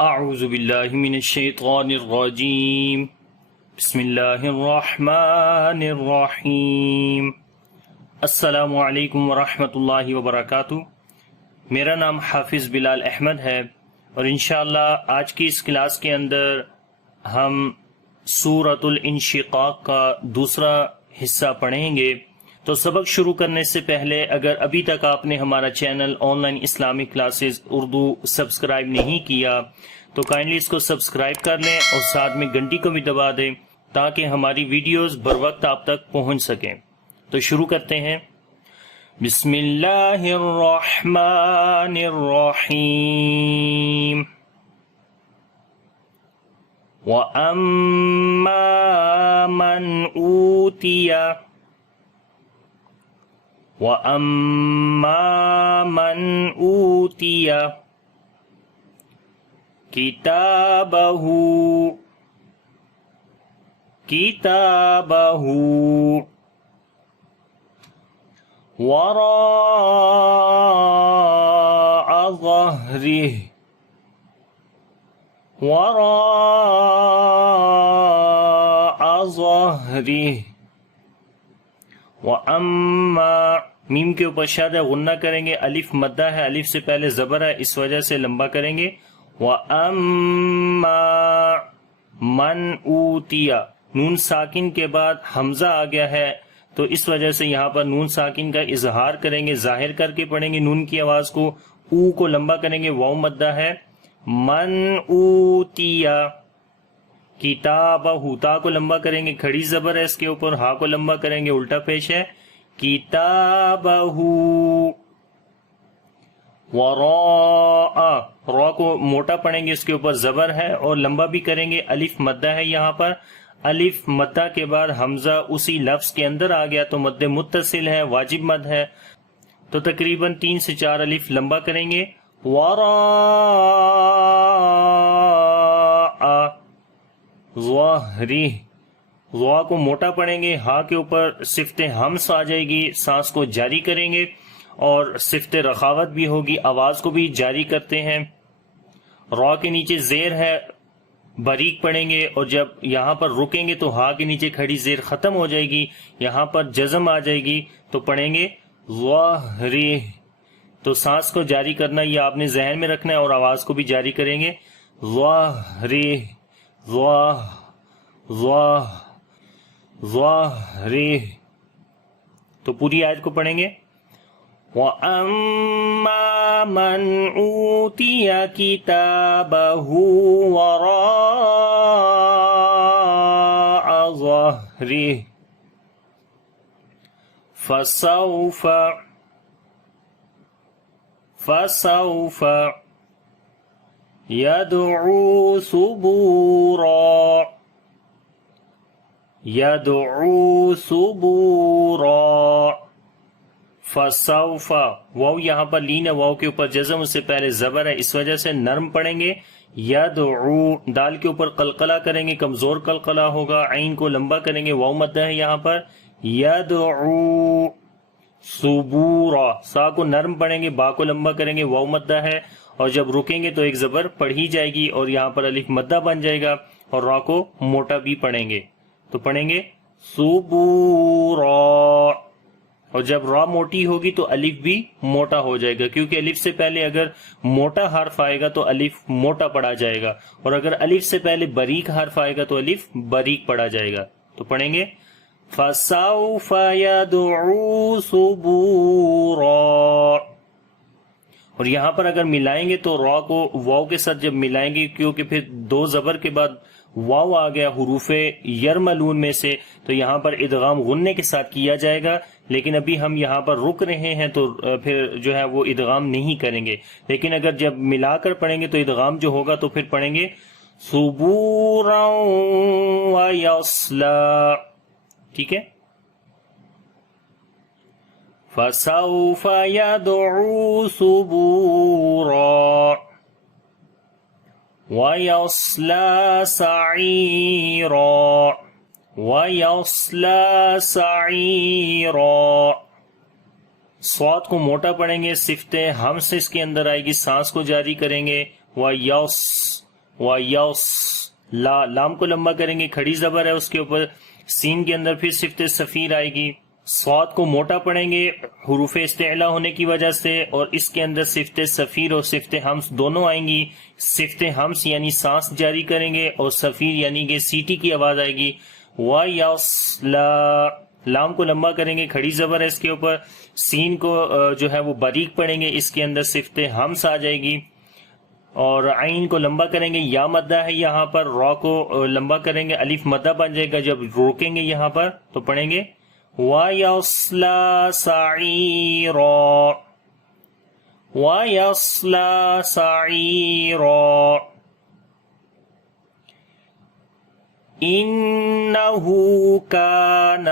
اعوذ باللہ من الشیطان الرجیم بسم اللہ الرحمن الرحیم۔ السلام علیکم ورحمۃ اللہ وبرکاتہ۔ میرا نام حافظ بلال احمد ہے اور انشاءاللہ آج کی اس کلاس کے اندر ہم سورۃ الانشقاق کا دوسرا حصہ پڑھیں گے۔ تو سبق شروع کرنے سے پہلے اگر ابھی تک آپ نے ہمارا channel on line Islamic classes Urdu subscribe نہیں کیا تو کائنڈلی اس کو سبسکرائب کر لیں اور ساتھ میں گھنٹی کو بھی دبا دیں تاکہ ہماری ویڈیوز بر وقت آپ تک پہنچ سکیں۔ تو شروع کرتے ہیں۔ بسم اللہ الرحمن الرحیم۔ وَأَمَّا مَنْ أُوتِيَ وَأَمَّا مَنْ أُوتِيَ كِتَابَهُ وَرَاءَ ظَهْرِهِ وَأَمَّا میم کے اوپر شد ہے، غنہ کریں گے، الف مدہ ہے، الف سے پہلے زبر ہے، اس وجہ سے لمبا کریں گے۔ وَأَمَّا مَنْ أُوتِيَ، نون ساکن کے بعد حمزہ آ گیا ہے تو اس وجہ سے یہاں پر نون ساکن کا اظہار کریں گے، ظاہر کر کے پڑھیں گے نون کی آواز کو، او کو لمبا کریں گے، واو مدہ ہے۔ من اوتیا کتابہ، تا کو لمبا کریں گے، کھڑی زبر ہے اس کے اوپر، ہا کو لمبا کریں گے، الٹا پیش ہے، کتابہ۔ وراء، را کو موٹا پڑھیں گے، اس کے اوپر زبر ہے اور لمبا بھی کریں گے، الف مدہ ہے یہاں پر، الف مدہ کے بعد حمزہ اسی لفظ کے اندر آ گیا تو مد متصل ہے، واجب مد ہے، تو تقریباً 3 سے 4 الف لمبا کریں گے۔ وراء ظہری، ضا کو موٹا پڑھیں گے، ہا کے اوپر صفت ہمس آ جائے گی، سانس کو جاری کریں گے اور صفت رخاوت بھی ہوگی، آواز کو بھی جاری کرتے ہیں۔ را کے نیچے زیر ہے، باریک پڑھیں گے اور جب یہاں پر رکیں گے تو ہا کے نیچے کھڑی زیر ختم ہو جائے گی، یہاں پر جزم آ جائے گی تو پڑھیں گے ظہری۔ تو سانس کو جاری کرنا یہ آپ نے ذہن میں رکھنا ہے اور آواز کو بھی جاری کریں گے، ظہری ظہری۔ تو پوری آیت کو پڑھیں گے۔ وَأَمَّا مَنْ أُوتِيَ كِتَابَهُ وَرَاءَ ظَهْرِهِ فَسَوْفَ يَدْعُو ثُبُورًا۔ فَسَوْفَ، واو یہاں پر لین ہے، واو کے اوپر جزم، اس سے پہلے زبر ہے، اس وجہ سے نرم پڑھیں گے۔ یدعو، دال کے اوپر قلقلہ کریں گے، کمزور قلقلہ ہوگا، عین کو لمبا کریں گے، واو مدہ ہے یہاں پر، یدعو ثبورا، سا کو نرم پڑھیں گے، با کو لمبا کریں گے، واو مدہ ہے اور جب رکیں گے تو ایک زبر پڑھی جائے گی اور یہاں پر الف مدہ بن جائے گا اور را کو موٹا بھی پڑھیں گے، تو پڑھیں گے ثبورا، اور جب را موٹی ہوگی تو الف بھی موٹا ہو جائے گا، کیونکہ الف سے پہلے اگر موٹا حرف آئے گا تو الف موٹا پڑھا جائے گا اور اگر الف سے پہلے باریک حرف آئے گا تو الف باریک پڑھا جائے گا، تو پڑھیں گے فَسَوْفَ يَدْعُو ثُبُورًا۔ اور یہاں پر اگر ملائیں گے تو را کو واو کے ساتھ جب ملائیں گے، کیونکہ پھر 2 زبر کے بعد واو آ گیا حروف یرملون میں سے، تو یہاں پر ادغام غنے کے ساتھ کیا جائے گا، لیکن ابھی ہم یہاں پر رک رہے ہیں تو پھر جو ہے وہ ادغام نہیں کریں گے، لیکن اگر جب ملا کر پڑھیں گے تو ادغام جو ہوگا تو پھر پڑھیں گے ثبورا ویصلا، ٹھیک ہے۔ فَسَوْفَ يَدْعُو ثُبُورًا وَيَصْلَى سَعِيرًا۔ صاد کو موٹا پڑھیں گے، صفت ہمس اس کے اندر آئے گی، سانس کو جاری کریں گے، وَيَصْ، وَيَصْ لام کو لمبا کریں گے، کھڑی زبر ہے اس کے اوپر، سین کے اندر پھر صفت صفیر آئے گی، صاد کو موٹا پڑھیں گے حروف استعلا ہونے کی وجہ سے، اور اس کے اندر صفت صفیر اور صفت ہمس دونوں آئیں گی۔ صفت ہمس یعنی سانس جاری کریں گے، اور صفیر یعنی کہ سیٹی کی آواز آئے گی۔ وَيَصْلَى لام کو لمبا کریں گے، کھڑی زبر ہے اس کے اوپر، سین کو جو ہے وہ باریک پڑھیں گے، اس کے اندر صفت ہمس آ جائے گی، اور عین کو لمبا کریں گے، یا مدہ ہے یہاں پر، را کو لمبا کریں گے، الف مدہ بن جائے گا، جب روکیں گے یہاں پر تو پڑھیں گے وَيَصْلَى سَعِيرًا وَيَصْلَى سَعِيرًا إِنَّهُ كَانَ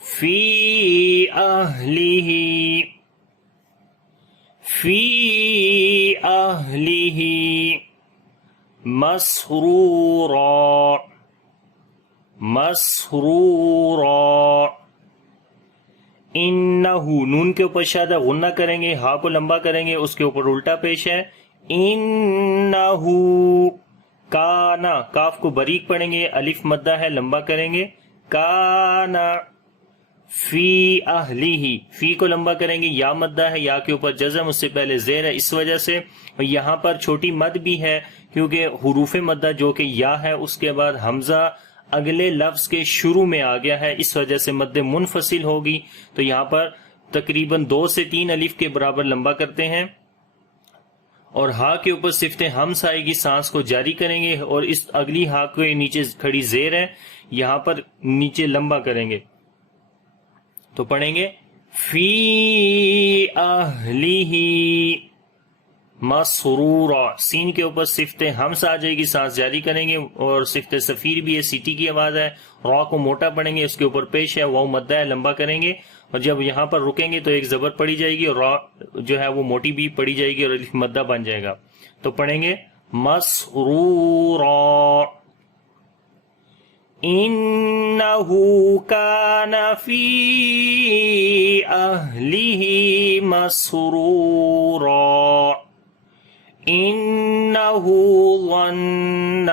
فِي أَهْلِهِ مسرورا۔ انہو نون کے اوپر شادہ غنہ کریں گے، ہا کو لمبا کریں گے، اس کے اوپر الٹا پیش ہے، انہو کانا، کاف کو باریک پڑھیں گے، الف مدہ ہے لمبا کریں گے، کانا فی اہلہ، فی کو لمبا کریں گے، یا مدہ ہے، یا کے اوپر جزم، اس سے پہلے زیر ہے، اس وجہ سے یہاں پر چھوٹی مد بھی ہے، کیونکہ حروف مدہ جو کہ یا ہے اس کے بعد حمزہ اگلے لفظ کے شروع میں آ گیا ہے، اس وجہ سے مد منفصل ہوگی، تو یہاں پر تقریباً 2 سے 3 الف کے برابر لمبا کرتے ہیں، اور ہا کے اوپر صفت ہمس آئے گی، سانس کو جاری کریں گے، اور اس اگلی ہا کے نیچے کھڑی زیر ہے، یہاں پر نیچے لمبا کریں گے، تو پڑھیں گے فی اہلہ مسرورا، سین کے اوپر صفت ہمس آ جائے گی، سانس جاری کریں گے، اور صفت صفیر بھی ہے، سیٹی کی آواز ہے، را کو موٹا پڑھیں گے، اس کے اوپر پیش ہے، واو مدہ ہے لمبا کریں گے، اور جب یہاں پر رکیں گے تو ایک زبر پڑی جائے گی، اور را جو ہے وہ موٹی بھی پڑی جائے گی، اور الف مدہ بن جائے گا، تو پڑھیں گے مسرورا۔ انہو کان فی اہلہ مسرورا انہو ظن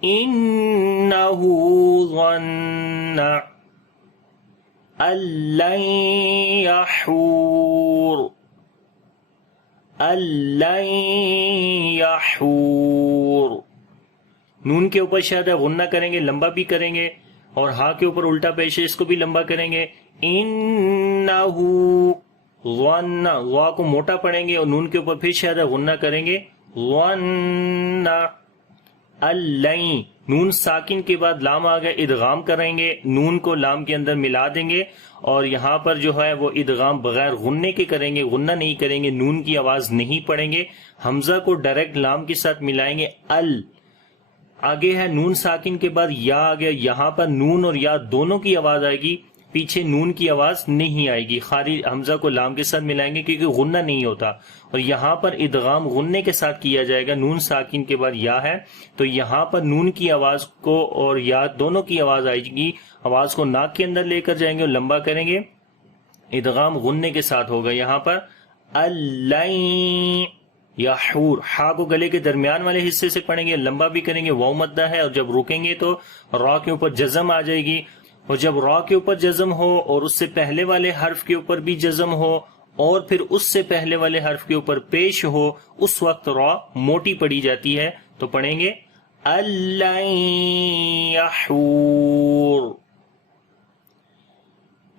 ان لن یحور، نون کے اوپر شادہ غنہ کریں گے، لمبا بھی کریں گے، اور ہا کے اوپر الٹا پیش ہے، اس کو بھی لمبا کریں گے، انہو ظن، وا کو موٹا پڑھیں گے، اور نون کے اوپر پھر شادہ غنہ کریں گے، ظن اللین، نون ساکن کے بعد لام آ گئے، ادغام کریں گے، نون کو لام کے اندر ملا دیں گے، اور یہاں پر جو ہے وہ ادغام بغیر غنے کے کریں گے، غنہ نہیں کریں گے، نون کی آواز نہیں پڑھیں گے، حمزہ کو ڈائریکٹ لام کے ساتھ ملائیں گے، آگے ہے نون ساکن کے بعد یا آ گیا، یہاں پر نون اور یا دونوں کی آواز آئے گی، پیچھے نون کی آواز نہیں آئے گی، خالی حمزہ کو لام کے ساتھ ملائیں گے کیونکہ غنہ نہیں ہوتا، اور یہاں پر ادغام غنے کے ساتھ کیا جائے گا، نون ساکن کے بعد یا ہے تو یہاں پر نون کی آواز کو اور یا دونوں کی آواز آئے گی، آواز کو ناک کے اندر لے کر جائیں گے اور لمبا کریں گے، ادغام غنے کے ساتھ ہوگا، یہاں پر اللین یحور، ہا کو گلے کے درمیان والے حصے سے پڑھیں گے، لمبا بھی کریں گے، واو مدہ ہے، اور جب رکیں گے تو را کے اوپر جزم آ جائے گی، اور جب را کے اوپر جزم ہو اور اس سے پہلے والے حرف کے اوپر بھی جزم ہو اور پھر اس سے پہلے والے حرف کے اوپر پیش ہو، اس وقت را موٹی پڑی جاتی ہے، تو پڑھیں گے اللین یحور،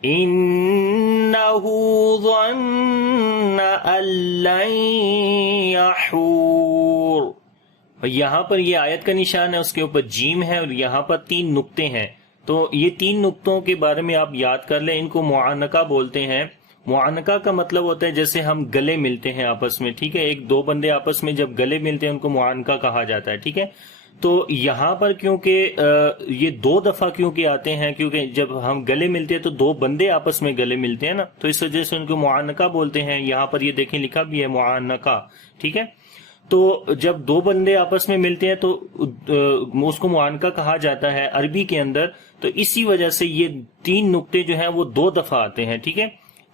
انہو ظن ان لن یحور، اور یہاں پر یہ آیت کا نشان ہے، اس کے اوپر جیم ہے، اور یہاں پر 3 نقطے ہیں، تو یہ 3 نقطوں کے بارے میں آپ یاد کر لیں، ان کو معانقہ بولتے ہیں۔ معانقہ کا مطلب ہوتا ہے جیسے ہم گلے ملتے ہیں آپس میں، ٹھیک ہے، 1-2 بندے آپس میں جب گلے ملتے ہیں ان کو معانقہ کہا جاتا ہے، ٹھیک ہے، تو یہاں پر کیونکہ یہ 2 دفعہ کیونکہ آتے ہیں، کیونکہ جب ہم گلے ملتے ہیں تو 2 بندے آپس میں گلے ملتے ہیں نا، تو اس وجہ سے ان کو معانقہ بولتے ہیں، یہاں پر یہ دیکھیں لکھا بھی ہے معانقہ، ٹھیک ہے، تو جب 2 بندے آپس میں ملتے ہیں تو اس کو معانقہ کہا جاتا ہے عربی کے اندر، تو اسی وجہ سے یہ 3 نقطے جو ہیں وہ 2 دفعہ آتے ہیں، ٹھیک ہے،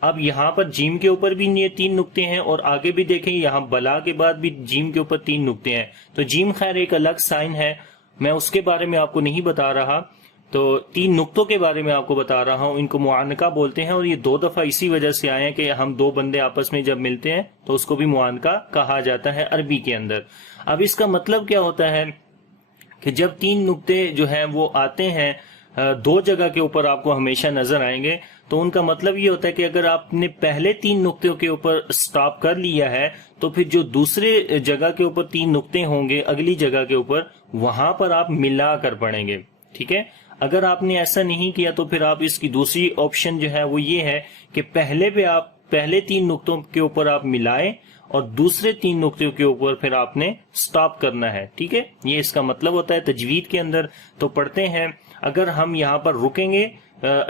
اب یہاں پر جیم کے اوپر بھی یہ 3 نقطے ہیں اور آگے بھی دیکھیں یہاں بلا کے بعد بھی جیم کے اوپر 3 نقطے ہیں. تو جیم خیر ایک الگ سائن ہے، میں اس کے بارے میں آپ کو نہیں بتا رہا، تو 3 نقطوں کے بارے میں آپ کو بتا رہا ہوں. ان کو معانقہ بولتے ہیں اور یہ 2 دفعہ اسی وجہ سے آئے ہیں کہ ہم 2 بندے آپس میں جب ملتے ہیں تو اس کو بھی معانقہ کہا جاتا ہے عربی کے اندر. اب اس کا مطلب کیا ہوتا ہے کہ جب 3 نقطے جو ہیں وہ آتے ہیں 2 جگہ کے اوپر آپ کو ہمیشہ نظر آئیں گے، تو ان کا مطلب یہ ہوتا ہے کہ اگر آپ نے پہلے 3 نقطوں کے اوپر سٹاپ کر لیا ہے تو پھر جو دوسرے جگہ کے اوپر 3 نقطے ہوں گے اگلی جگہ کے اوپر، وہاں پر آپ ملا کر پڑھیں گے. ٹھیک ہے، اگر آپ نے ایسا نہیں کیا تو پھر آپ اس کی دوسری آپشن جو ہے وہ یہ ہے کہ پہلے 3 نقطوں کے اوپر آپ ملائیں اور دوسرے 3 نقطوں کے اوپر پھر آپ نے سٹاپ کرنا ہے. ٹھیک ہے، یہ اس کا مطلب ہوتا ہے تجوید کے اندر. تو پڑھتے ہیں، اگر ہم یہاں پر رکیں گے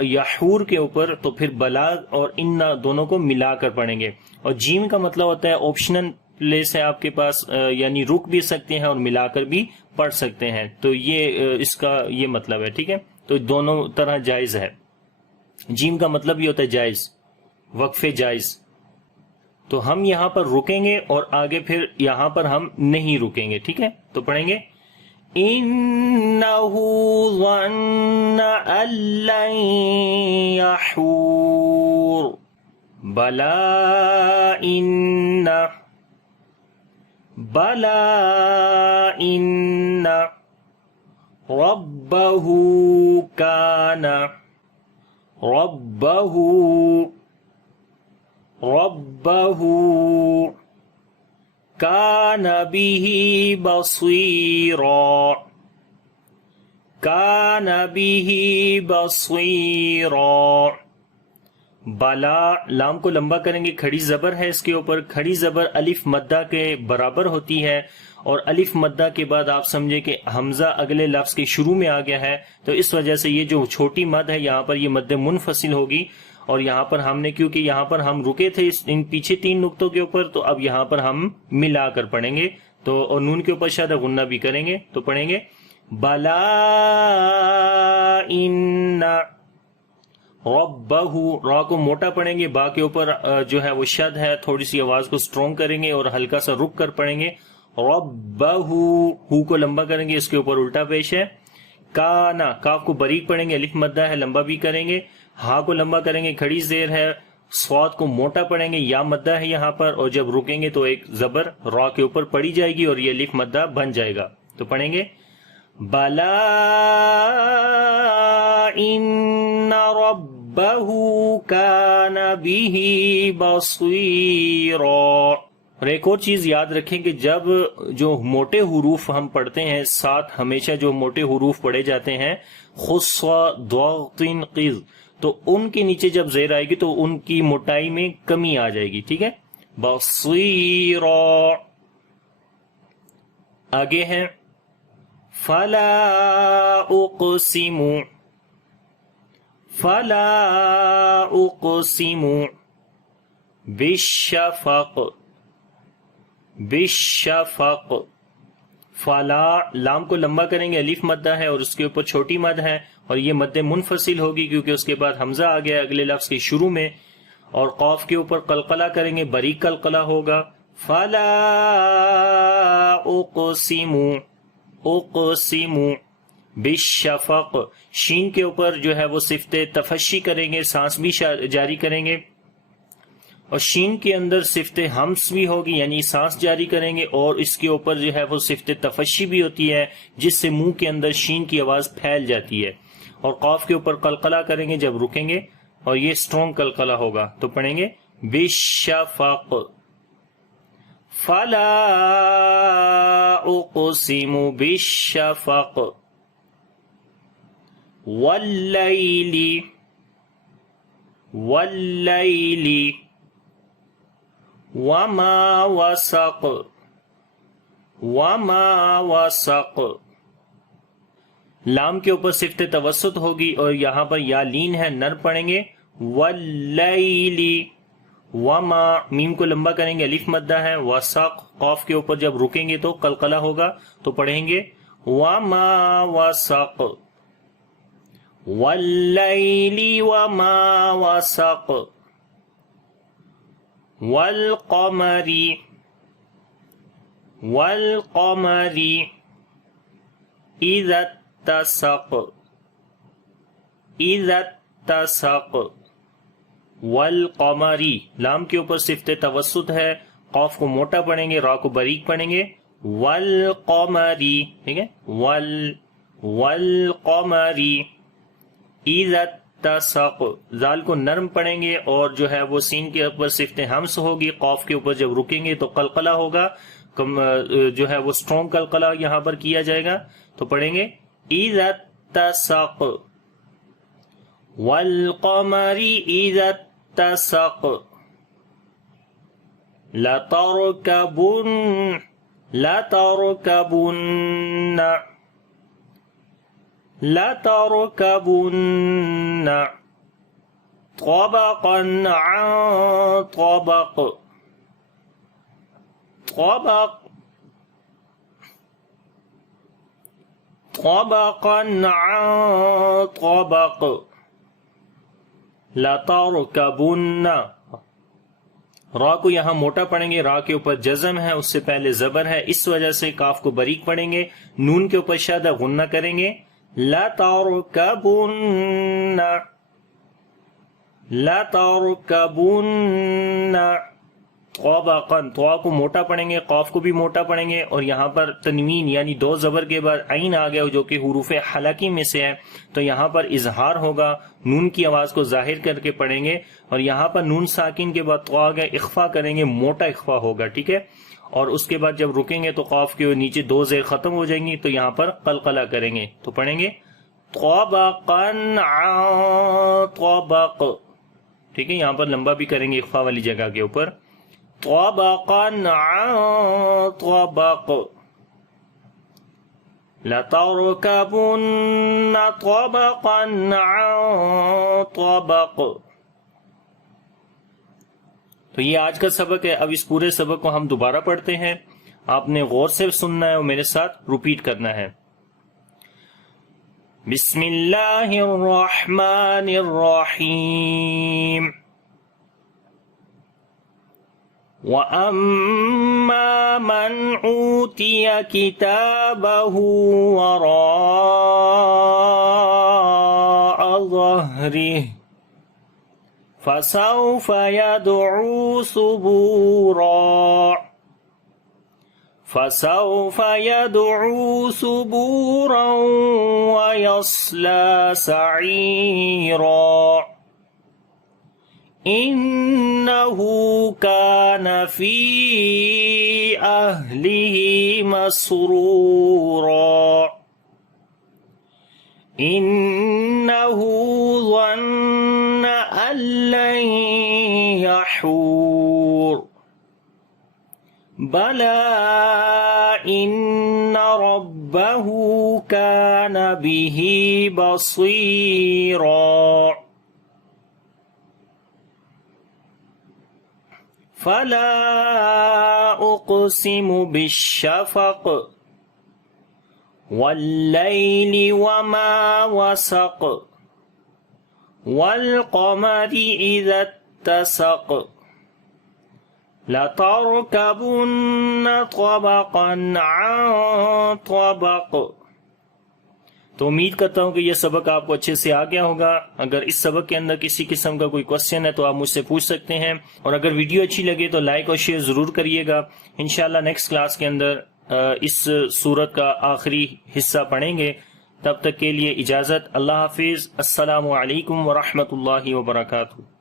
یحور کے اوپر تو پھر بلا اور ان دونوں کو ملا کر پڑھیں گے. اور جیم کا مطلب ہوتا ہے آپشنل پلیس ہے آپ کے پاس، یعنی رک بھی سکتے ہیں اور ملا کر بھی پڑھ سکتے ہیں. تو یہ اس کا یہ مطلب ہے. ٹھیک ہے، تو دونوں طرح جائز ہے. جیم کا مطلب یہ ہوتا ہے جائز، وقف جائز. تو ہم یہاں پر رکیں گے اور آگے پھر یہاں پر ہم نہیں رکیں گے. ٹھیک ہے، تو پڑھیں گے إِنَّهُ ظَنَّ أَن لَّن يَحُورَ بَلَىٰ إِنَّ رَبَّهُ كَانَ بِهِ بَصِيرًا. بالا لام کو لمبا کریں گے، کھڑی زبر ہے اس کے اوپر، کھڑی زبر الف مدہ کے برابر ہوتی ہے اور الف مدہ کے بعد آپ سمجھے کہ حمزہ اگلے لفظ کے شروع میں آ گیا ہے، تو اس وجہ سے یہ جو چھوٹی مد ہے یہاں پر یہ مد منفصل ہوگی. اور یہاں پر ہم نے کیونکہ یہاں پر ہم رکے تھے ان پیچھے 3 نقطوں کے اوپر، تو اب یہاں پر ہم ملا کر پڑھیں گے. تو اور نون کے اوپر شاید غنہ بھی کریں گے. تو پڑھیں گے بلا ان ربہ، را کو موٹا پڑھیں گے، با کے اوپر جو ہے وہ شد ہے، تھوڑی سی آواز کو سٹرونگ کریں گے اور ہلکا سا رک کر پڑھیں گے. ربہ، ہو کو لمبا کریں گے، اس کے اوپر الٹا پیش ہے. کانا، کاف کو باریک پڑھیں گے، الف مدہ ہے، لمبا بھی کریں گے. ہا کو لمبا کریں گے، کھڑی زیر ہے. صاد کو موٹا پڑھیں گے، یا مدہ ہے یہاں پر، اور جب رکیں گے تو ایک زبر را کے اوپر پڑی جائے گی اور یہ الف مدہ بن جائے گا. تو پڑھیں گے بلا ان ربہ کان بہ بصیرا. اور ایک اور چیز یاد رکھیں کہ جب جو موٹے حروف ہم پڑھتے ہیں، ساتھ ہمیشہ جو موٹے حروف پڑھے جاتے ہیں خص ضغط قذ، تو ان کے نیچے جب زیر آئے گی تو ان کی موٹائی میں کمی آ جائے گی. ٹھیک ہے، بصیرا. آگے ہے فلا اقسم بالشفق. فلا، لام کو لمبا کریں گے، الف مدہ ہے اور اس کے اوپر چھوٹی مد ہے اور یہ مد منفصل ہوگی کیونکہ اس کے بعد حمزہ آ گیا اگلے لفظ کے شروع میں. اور قاف کے اوپر قلقلہ کریں گے، باریک قلقلہ ہوگا. فلا اقسم بالشفق. شین کے اوپر جو ہے وہ صفت تفشی کریں گے، سانس بھی جاری کریں گے، اور شین کے اندر صفت ہمس بھی ہوگی یعنی سانس جاری کریں گے، اور اس کے اوپر جو ہے وہ صفت تفشی بھی ہوتی ہے جس سے منہ کے اندر شین کی آواز پھیل جاتی ہے. اور قاف کے اوپر قلقلہ کریں گے جب رکیں گے اور یہ سٹرونگ قلقلہ ہوگا. تو پڑھیں گے بالشفق. فلا اقسم بالشفق واللیل وما وسق. لام کے اوپر صفت توسط ہوگی اور یہاں پر یا لین ہے، نر پڑھیں گے. واللیل وما، میم کو لمبا کریں گے، الف مدہ ہے. وسق، قاف کے اوپر جب رکیں گے تو قلقلہ ہوگا. تو پڑھیں گے وما وسق واللیل وما وسق. والقمری والقمری اذا اتسق اذا اتسق والقمری لام کے اوپر صفت توسط ہے، قاف کو موٹا پڑھیں گے، را کو باریک پڑھیں گے، والقمری، ٹھیک ہے، والقمری اذا اتسق، زال کو نرم پڑھیں گے اور جو ہے وہ سین کے اوپر صفت ہمس ہوگی، قاف کے اوپر جب رکیں گے تو قلقلہ ہوگا، جو ہے وہ اسٹرونگ قلقلہ یہاں پر کیا جائے گا، تو پڑھیں گے اذا اتسق والقمر اذا اتسق لتركبن طبقا عن طبق طبقا عن طبق لتركبن، را کو یہاں موٹا پڑھیں گے، را کے اوپر جزم ہے، اس سے پہلے زبر ہے، اس وجہ سے کاف کو باریک پڑھیں گے، نون کے اوپر شادہ غنہ کریں گے، لتركبن طبقا، طوا کو موٹا پڑھیں گے، قاف کو بھی موٹا پڑھیں گے، اور یہاں پر تنوین یعنی دو زبر کے بعد عین آ گیا جو کہ حروف حلقی میں سے ہے، تو یہاں پر اظہار ہوگا، نون کی آواز کو ظاہر کر کے پڑھیں گے، اور یہاں پر نون ساکن کے بعد طوا گئے اخفا کریں گے، موٹا اخفا ہوگا، ٹھیک ہے، اور اس کے بعد جب رکیں گے تو قاف کے نیچے دو زیر ختم ہو جائیں گی، تو یہاں پر قلقلہ کریں گے، تو پڑھیں گے طبقا عن طبق، ٹھیک ہے، یہاں پر لمبا بھی کریں گے اخفا والی جگہ کے اوپر، طبقا عن طبق لتركبن طبقا عن طبق۔ تو یہ آج کا سبق ہے، اب اس پورے سبق کو ہم دوبارہ پڑھتے ہیں، آپ نے غور سے سننا ہے اور میرے ساتھ ریپیٹ کرنا ہے۔ بسم اللہ الرحمن الرحیم۔ وَأَمَّا مَنْ أُوتِيَ كِتَابَهُ وَرَاءَ ظَهْرِهِ فَسَوْفَ يَدْعُو ثُبُورًا وَيَصْلَى سَعِيرًا إِنَّهُ كَانَ فِي أَهْلِهِ مَسْرُورًا إِنَّهُ ظَنَّ أَن لَّن يَحُورَ بَلَىٰ إِنَّ رَبَّهُ كَانَ بِهِ بَصِيرًا فَلَا أُقْسِمُ بِالشَّفَقِ وَاللَّيْلِ وَمَا وَسَقَ وَالْقَمَرِ إِذَا اتَّسَقَ لَتَرْكَبُنَّ طَبَقًا عَن طَبَقٍ۔ تو امید کرتا ہوں کہ یہ سبق آپ کو اچھے سے آ گیا ہوگا۔ اگر اس سبق کے اندر کسی قسم کا کوئی کوشچن ہے تو آپ مجھ سے پوچھ سکتے ہیں، اور اگر ویڈیو اچھی لگے تو لائک اور شیئر ضرور کریے گا۔ انشاءاللہ نیکسٹ کلاس کے اندر اس سورت کا آخری حصہ پڑھیں گے۔ تب تک کے لیے اجازت، اللہ حافظ، السلام علیکم ورحمۃ اللہ وبرکاتہ۔